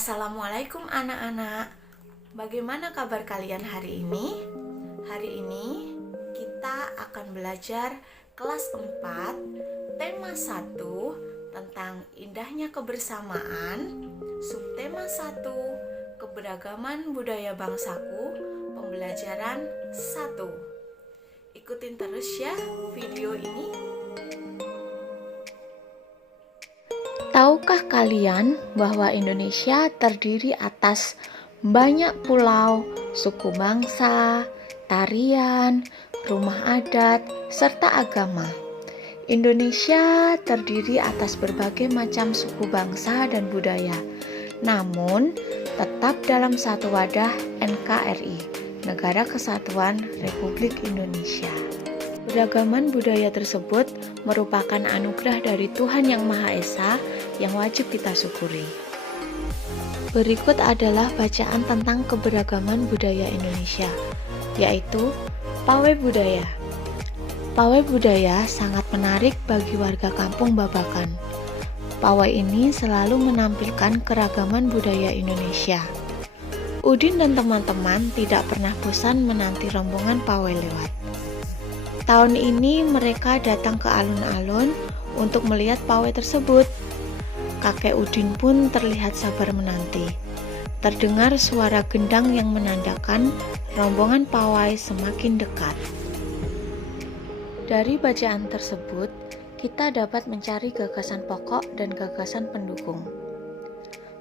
Assalamualaikum anak-anak. Bagaimana kabar kalian hari ini? Hari ini kita akan belajar kelas 4, tema 1 tentang indahnya kebersamaan, subtema 1, keberagaman budaya bangsaku, pembelajaran 1. Ikutin terus ya video ini. Tahukah kalian bahwa Indonesia terdiri atas banyak pulau, suku bangsa, tarian, rumah adat, serta agama? Indonesia terdiri atas berbagai macam suku bangsa dan budaya, namun tetap dalam satu wadah NKRI, Negara Kesatuan Republik Indonesia. Beragaman budaya tersebut merupakan anugerah dari Tuhan Yang Maha Esa yang wajib kita syukuri. Berikut adalah bacaan tentang keberagaman budaya Indonesia, yaitu Pawai Budaya. Pawai budaya sangat menarik bagi warga kampung Babakan. Pawai ini selalu menampilkan keragaman budaya Indonesia. Udin dan teman-teman tidak pernah bosan menanti rombongan pawai lewat. Tahun ini mereka datang ke alun-alun untuk melihat pawai tersebut. Kakek Udin pun terlihat sabar menanti. Terdengar suara gendang yang menandakan rombongan pawai semakin dekat. Dari bacaan tersebut, kita dapat mencari gagasan pokok dan gagasan pendukung.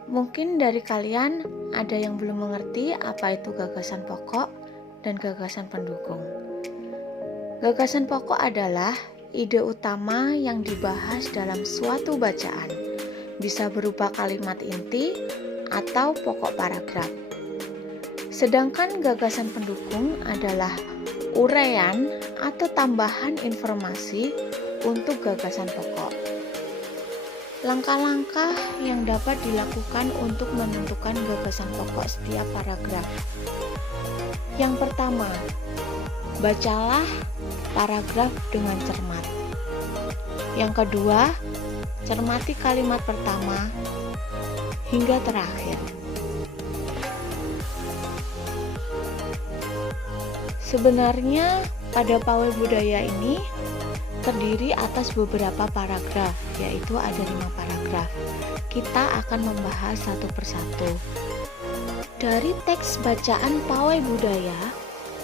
Mungkin dari kalian ada yang belum mengerti apa itu gagasan pokok dan gagasan pendukung. Gagasan pokok adalah ide utama yang dibahas dalam suatu bacaan. Bisa berupa kalimat inti atau pokok paragraf. Sedangkan gagasan pendukung adalah uraian atau tambahan informasi untuk gagasan pokok. Langkah-langkah yang dapat dilakukan untuk menentukan gagasan pokok setiap paragraf. Yang pertama, bacalah paragraf dengan cermat. Yang kedua, cermati kalimat pertama hingga terakhir. Sebenarnya pada pawai budaya ini terdiri atas beberapa paragraf, yaitu ada 5 paragraf. Kita akan membahas satu persatu. Dari teks bacaan pawai budaya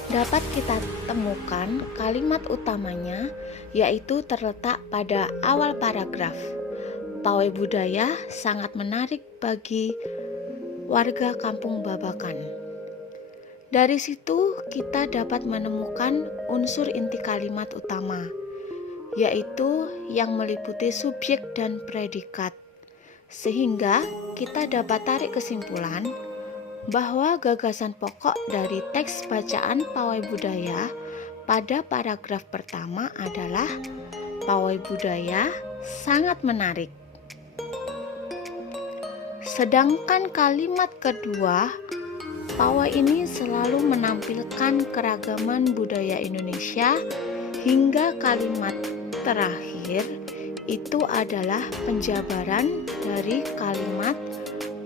dapat kita temukan kalimat utamanya, yaitu terletak pada awal paragraf. Pawai budaya sangat menarik bagi warga kampung Babakan. Dari situ kita dapat menemukan unsur inti kalimat utama, yaitu yang meliputi subjek dan predikat. Sehingga kita dapat tarik kesimpulan bahwa gagasan pokok dari teks bacaan pawai budaya pada paragraf pertama adalah pawai budaya sangat menarik. Sedangkan kalimat kedua, pawai ini selalu menampilkan keragaman budaya Indonesia, hingga kalimat terakhir itu adalah penjabaran dari kalimat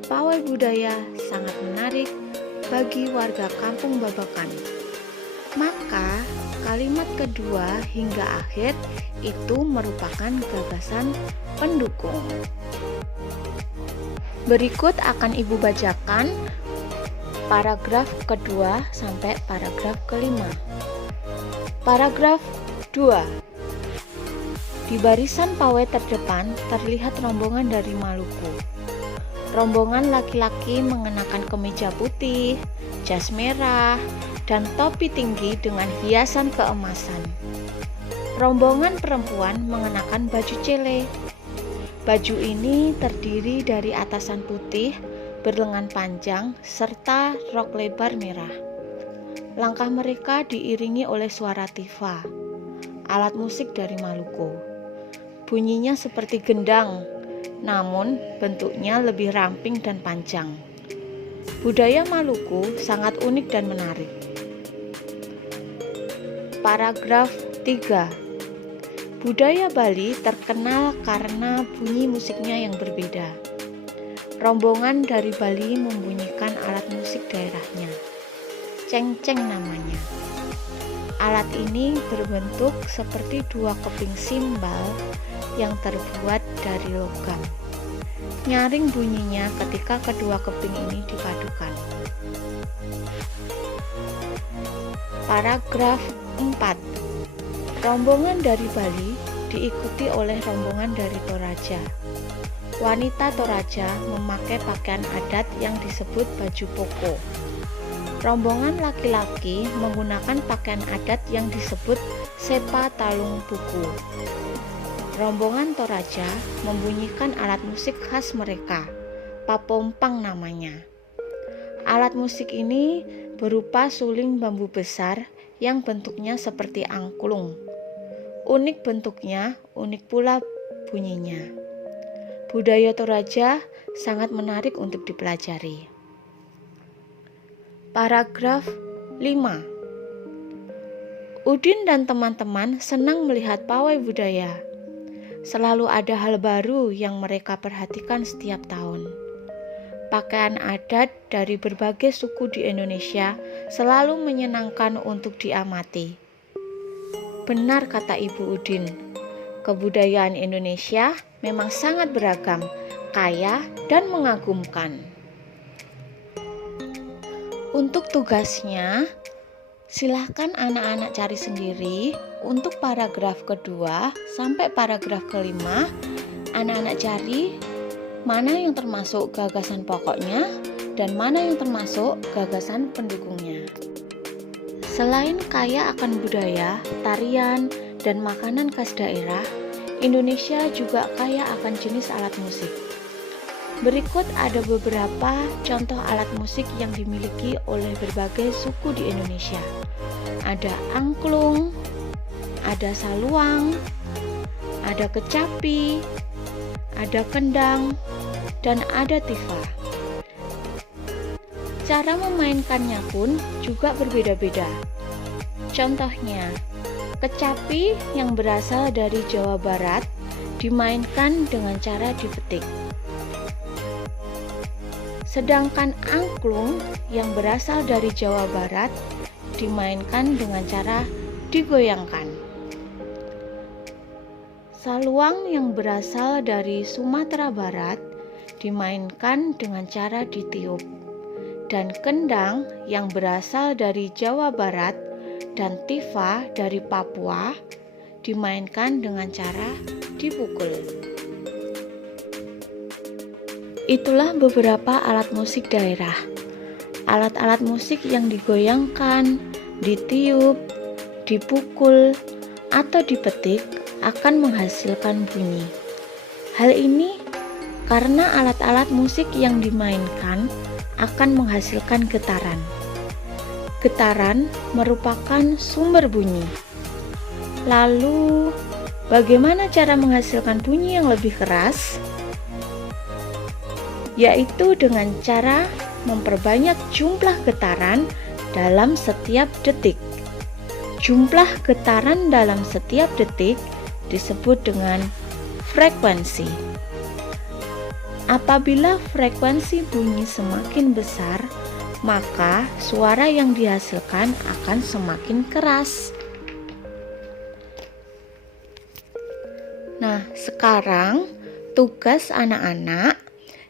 pawai budaya sangat menarik bagi warga kampung Babakan. Maka kalimat kedua hingga akhir itu merupakan gagasan pendukung. Berikut akan Ibu bacakan paragraf kedua sampai paragraf kelima. Paragraf 2. Di barisan pawai terdepan terlihat rombongan dari Maluku. Rombongan laki-laki mengenakan kemeja putih, jas merah, dan topi tinggi dengan hiasan keemasan. Rombongan perempuan mengenakan baju cele. Baju ini terdiri dari atasan putih berlengan panjang serta rok lebar merah. Langkah mereka diiringi oleh suara tifa, alat musik dari Maluku. Bunyinya seperti gendang, namun bentuknya lebih ramping dan panjang. Budaya Maluku sangat unik dan menarik. Paragraf 3. Budaya Bali terkenal karena bunyi musiknya yang berbeda. rombongan dari Bali membunyikan alat musik daerahnya. Cengceng namanya. Alat ini berbentuk seperti dua keping simbal yang terbuat dari logam. Nyaring bunyinya ketika kedua keping ini dipadukan. Paragraf 4. Rombongan dari Bali diikuti oleh rombongan dari Toraja. Wanita Toraja memakai pakaian adat yang disebut baju poko. Rombongan laki-laki menggunakan pakaian adat yang disebut sepa talung buku. Rombongan Toraja membunyikan alat musik khas mereka, papompang namanya. Alat musik ini berupa suling bambu besar yang bentuknya seperti angklung. Unik bentuknya, unik pula bunyinya. Budaya Toraja sangat menarik untuk dipelajari. Paragraf 5. Udin dan teman-teman senang melihat pawai budaya. Selalu ada hal baru yang mereka perhatikan setiap tahun. Pakaian adat dari berbagai suku di Indonesia selalu menyenangkan untuk diamati. Benar kata Ibu Udin, kebudayaan Indonesia memang sangat beragam, kaya, dan mengagumkan. Untuk tugasnya, silahkan anak-anak cari sendiri. Untuk paragraf kedua sampai paragraf kelima, anak-anak cari mana yang termasuk gagasan pokoknya dan mana yang termasuk gagasan pendukungnya. Selain kaya akan budaya, tarian, dan makanan khas daerah, Indonesia juga kaya akan jenis alat musik. Berikut ada beberapa contoh alat musik yang dimiliki oleh berbagai suku di Indonesia. Ada angklung, ada saluang, ada kecapi, ada kendang, dan ada tifa. Cara memainkannya pun juga berbeda-beda. Contohnya, kecapi yang berasal dari Jawa Barat dimainkan dengan cara dipetik. Sedangkan angklung yang berasal dari Jawa Barat dimainkan dengan cara digoyangkan. Saluang yang berasal dari Sumatera Barat dimainkan dengan cara ditiup. Dan kendang yang berasal dari Jawa Barat dan tifa dari Papua dimainkan dengan cara dipukul. Itulah beberapa alat musik daerah. Alat-alat musik yang digoyangkan, ditiup, dipukul, atau dipetik akan menghasilkan bunyi. Hal ini karena alat-alat musik yang dimainkan akan menghasilkan getaran. Getaran merupakan sumber bunyi. Lalu, bagaimana cara menghasilkan bunyi yang lebih keras? Yaitu dengan cara memperbanyak jumlah getaran dalam setiap detik. Jumlah getaran dalam setiap detik disebut dengan frekuensi. Apabila frekuensi bunyi semakin besar, maka suara yang dihasilkan akan semakin keras. Nah, sekarang tugas anak-anak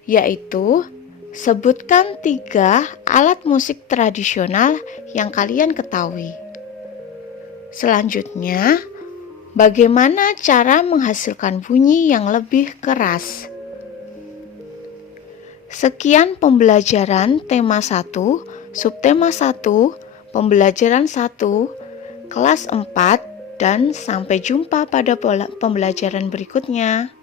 yaitu sebutkan 3 alat musik tradisional yang kalian ketahui. Selanjutnya, bagaimana cara menghasilkan bunyi yang lebih keras? Sekian pembelajaran tema 1, subtema 1, pembelajaran 1, kelas 4, dan sampai jumpa pada pembelajaran berikutnya.